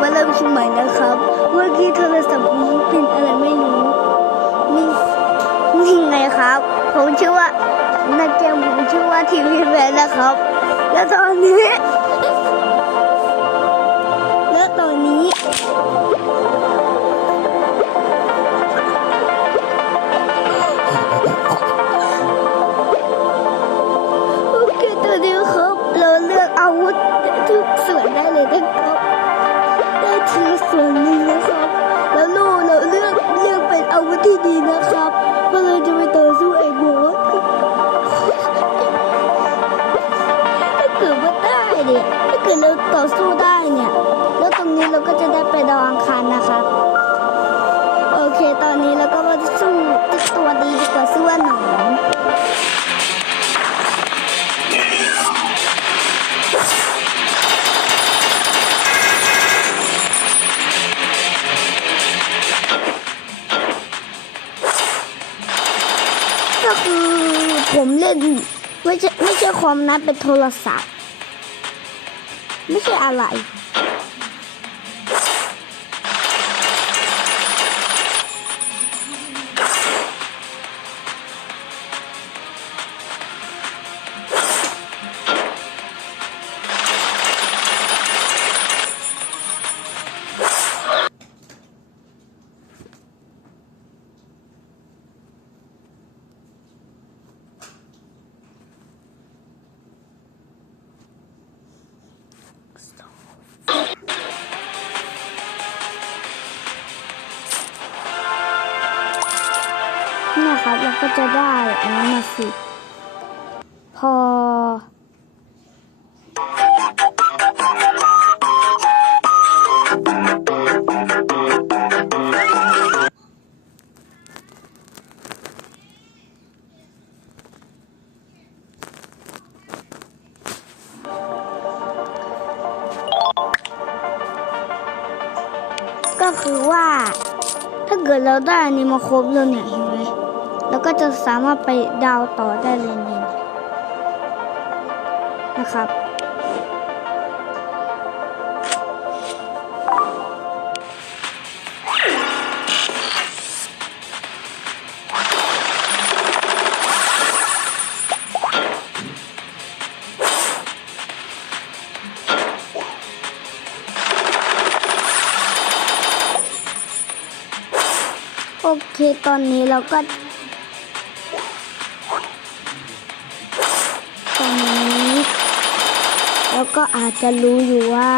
มาเริ่มชิมใหม่นะครับเมื่อกี้โทรศัพท์ผมเป็นอะไรไม่รู้นี่ไงครับผมชื่อว่านักเกมผมชื่อว่าทีวีแมนนะครับและตอนนี้โอเคตอนนี้ครับเราเลือกอาวุธทุกส่วนได้เลยนะครับได้ทีส่วนหนึ่งนะครับแล้วเราเลือกเป็นอาวุธที่ดีนะครับเพราะเราจะไปต่อสู้ไอ้บอสถ้าเกิดว่าได้เนี่ยถ้าเกิดเราต่อสู้ได้เนี่ยแล้วตรงนี้เราก็จะได้ไปดาวอังคารนะครับโอเคตอนนี้เราก็มาสู้ตัวดีกว่าสู้ว่าหนอนก็คือผมเล่นไม่ใช่คอมนะเป็นโทรศัพท์ไม่ใช่อะไรเนี่ยครับเราก็จะได้อันนี้มาสิพอก็คือว่าถ้าเกิดเราได้อันนี้มาครบแล้วเนี่ยเห็นไหมเราก็จะสามารถไปดาวต่อได้เลยนี่นะครับโอเคตอนนี้เราก็อาจจะรู้อยู่ว่า